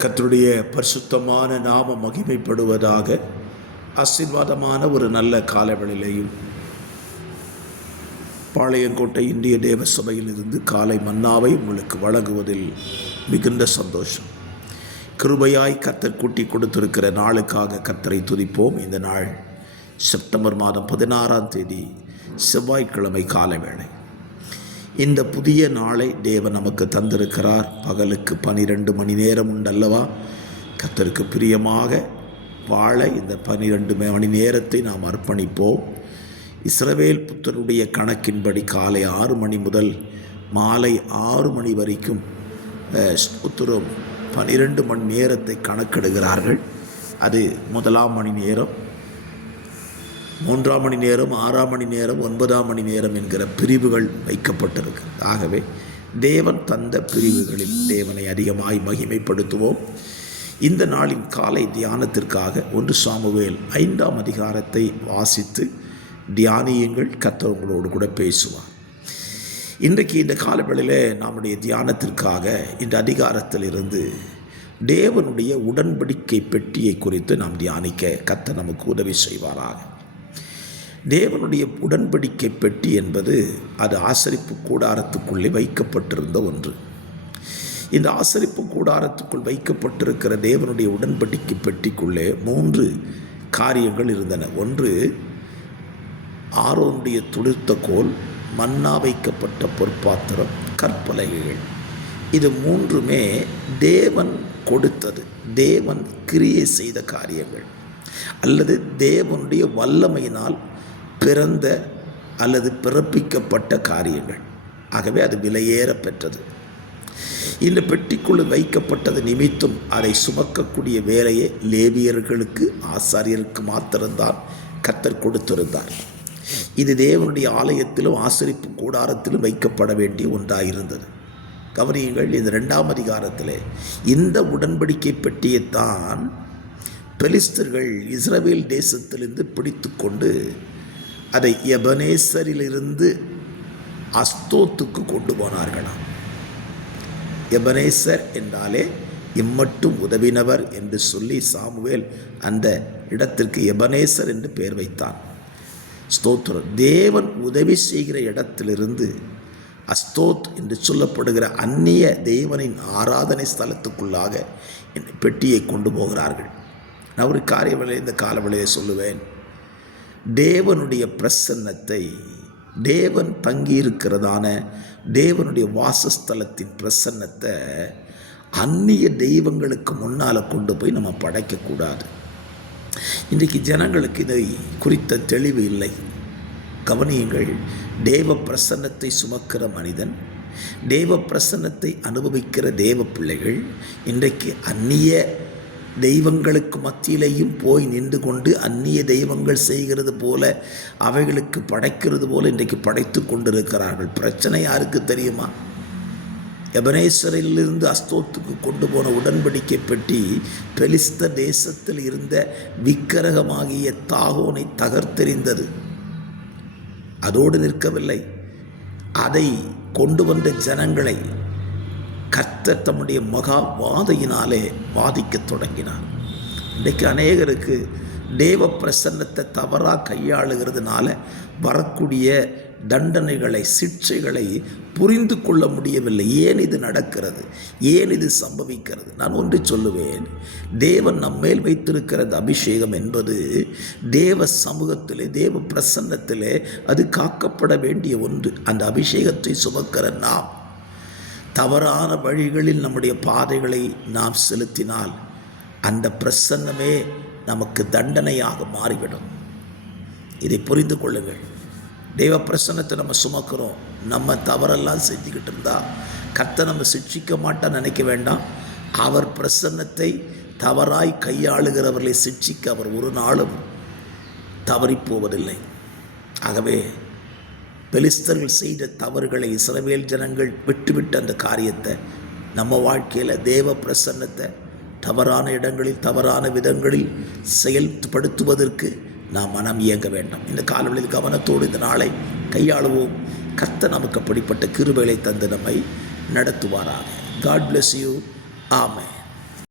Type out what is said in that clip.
கர்த்தருடைய பரிசுத்தமான நாமம் மகிமைப்படுவதாக. ஆசீர்வாதமான ஒரு நல்ல காலவெளியிலேயும் பாளையங்கோட்டை இந்திய தேவ சபையிலிருந்து காலை மன்னாவை உங்களுக்கு வழங்குவதில் மிகுந்த சந்தோஷம். கிருபையாய் கர்த்தர் கூட்டி கொடுத்திருக்கிற நாளுக்காக கர்த்தரை துதிப்போம். இந்த நாள் செப்டம்பர் மாதம் 16ஆம் தேதி செவ்வாய்க்கிழமை காலவேளை. இந்த புதிய நாளை தேவன் நமக்கு தந்திருக்கிறார். பகலுக்கு 12 மணி நேரம் உண்டல்லவா? கர்த்தருக்கு பிரியமாக வாழ இந்த 12 மணி நேரத்தை நாம் அர்ப்பணிப்போம். இஸ்ரவேல் புத்தருடைய கணக்கின்படி காலை 6 மணி முதல் மாலை 6 மணி வரைக்கும் உத்தரும் 12 மணி நேரத்தை கணக்கெடுகிறார்கள். அது 1ஆம் மணி நேரம், 3ஆம் மணி நேரம், 6ஆம் மணி நேரம், 9ஆம் மணி நேரம் என்கிற பிரிவுகள் வைக்கப்பட்டிருக்கிறது. ஆகவே தேவன் தந்த பிரிவுகளில் தேவனை அதிகமாய் மகிமைப்படுத்துவோம். இந்த நாளின் காலை தியானத்திற்காக 1 சாமுவேல் 5ஆம் அதிகாரத்தை வாசித்து தியானியுங்கள். கர்த்தர் உங்களோடு கூட பேசுவார். இன்றைக்கு இந்த காலவெளியில் நம்முடைய தியானத்திற்காக இந்த அதிகாரத்தில் இருந்து தேவனுடைய உடன்படிக்கை பெட்டியை குறித்து நாம் தியானிக்க கர்த்தர் நமக்கு உதவி செய்வாராக. தேவனுடைய உடன்படிக்கை பெட்டி என்பது அது ஆசரிப்பு கூடாரத்துக்குள்ளே வைக்கப்பட்டிருந்த ஒன்று. இந்த ஆசரிப்பு கூடாரத்துக்குள் வைக்கப்பட்டிருக்கிற தேவனுடைய உடன்படிக்கை பெட்டிக்குள்ளே 3 காரியங்கள் இருந்தன. ஒன்று, ஆரோனுடைய துளிர்த்த கோல், மன்னா வைக்கப்பட்ட பொற்பாத்திரம், கற்பலகைகள். இது 3மே தேவன் கொடுத்தது, தேவன் கிரியை செய்த காரியங்கள் அல்லது தேவனுடைய வல்லமையினால் பிறந்த அல்லது பிறப்பிக்கப்பட்ட காரியங்கள். ஆகவே அது விலையேற பெற்றது. இந்த பெட்டிக்குள் வைக்கப்பட்டது நிமித்தம் அதை சுமக்கக்கூடிய வேலையை லேவியர்களுக்கு, ஆசாரியருக்கு மாத்திரம்தான் கர்த்தர் கொடுத்திருந்தார். இது தேவனுடைய ஆலயத்திலும் ஆசரிப்பு கூடாரத்திலும் வைக்கப்பட வேண்டிய ஒன்றாயிருந்தது. கவனியுங்கள், இந்த 2ஆம் அதிகாரத்தில் இந்த உடன்படிக்கை பெட்டியைத்தான் பெலிஸ்தர்கள் இஸ்ரவேல் தேசத்திலிருந்து பிடித்து கொண்டு அதை எபனேசரிலிருந்து அஸ்தோத்துக்கு கொண்டு போனார்களாம். எபனேசர் என்றாலே இம்மட்டும் உதவினவர் என்று சொல்லி சாமுவேல் அந்த இடத்திற்கு எபனேசர் என்று பெயர் வைத்தான். ஸ்தோத்திரம். தேவன் உதவி செய்கிற இடத்திலிருந்து அஸ்தோத் என்று சொல்லப்படுகிற அந்நிய தேவனின் ஆராதனை ஸ்தலத்துக்குள்ளாக பெட்டியை கொண்டு போகிறார்கள். நான் ஒரு காரியங்களை இந்த காலவெளியை சொல்லுவேன். தேவனுடைய பிரசன்னத்தை, தேவன் தங்கியிருக்கிறதான தேவனுடைய வாசஸ்தலத்தின் பிரசன்னத்தை அந்நிய தெய்வங்களுக்கு முன்னால் கொண்டு போய் நம்ம படைக்கக்கூடாது. இன்றைக்கு ஜனங்களுக்கு இதை குறித்த தெளிவு இல்லை. கவனியுங்கள், தேவ பிரசன்னத்தை சுமக்கிற மனிதன், தேவ பிரசன்னத்தை அனுபவிக்கிற தேவ பிள்ளைகள் இன்றைக்கு அந்நிய தெய்வங்களுக்கு மத்தியிலையும் போய் நின்று கொண்டு அந்நிய தெய்வங்கள் செய்கிறது போல, அவைகளுக்கு படைக்கிறது போல இன்றைக்கு படைத்து கொண்டிருக்கிறார்கள். பிரச்சனை யாருக்கு தெரியுமா? எபனேசரிலிருந்து அஸ்தோத்துக்கு கொண்டு போன உடன்படிக்கை பெட்டி பெலிஸ்த தேசத்தில் இருந்த விக்கிரகமாகிய தாகோனை தகர்த்தெறிந்தது. அதோடு நிற்கவில்லை, அதை கொண்டு வந்த ஜனங்களை கர்த்தர் தம்முடைய மகா வாதையினாலே வாதிக்க தொடங்கினார். இன்றைக்கு அநேகருக்கு தேவ பிரசன்னத்தை தவறாக கையாளுகிறதுனால வரக்கூடிய தண்டனைகளை, சிக்ஷைகளை புரிந்து கொள்ள முடியவில்லை. ஏன் இது நடக்கிறது? ஏன் இது சம்பவிக்கிறது? நான் ஒன்று சொல்லுவேன். தேவன் நம்மேல் வைத்திருக்கிற அந்த அபிஷேகம் என்பது தேவ சமூகத்திலே, தேவ பிரசன்னத்திலே அது காக்கப்பட வேண்டிய ஒன்று. அந்த அபிஷேகத்தை சுமக்கிற நாம் தவறான வழிகளில் நம்முடைய பாதைகளை நாம் செலுத்தினால் அந்த பிரசன்னமே நமக்கு தண்டனையாக மாறிவிடும். இதை புரிந்து கொள்ளுங்கள். தெய்வ பிரசன்னத்தை நம்ம சுமக்கிறோம், நம்ம தவறெல்லாம் செஞ்சுக்கிட்டு இருந்தால் கர்த்தர் நம்ம சிட்சிக்க மாட்டான்னு நினைக்க வேண்டாம். அவர் பிரசன்னத்தை தவறாய் கையாளுகிறவர்களை சிட்சிக்க அவர் ஒரு நாளும் தவறிப்போவதில்லை. ஆகவே பெலிஸ்தர்கள் செய்த தவறுகளை இஸ்ரவேல் ஜனங்கள் விட்டுவிட்ட அந்த காரியத்தை நம்ம வாழ்க்கையில் தேவ பிரசன்னத்தை தவறான இடங்களில், தவறான விதங்களில் செயல்படுத்துவதற்கு நாம் மனம் இயங்க வேண்டாம். இந்த காலவெளியில் கவனத்தோடு இந்த நாளை கையாளுவோம். கர்த்தர் நமக்கு அப்படிப்பட்ட கிருபைகளை தந்து நம்மை நடத்துவாராக. God bless you. Amen.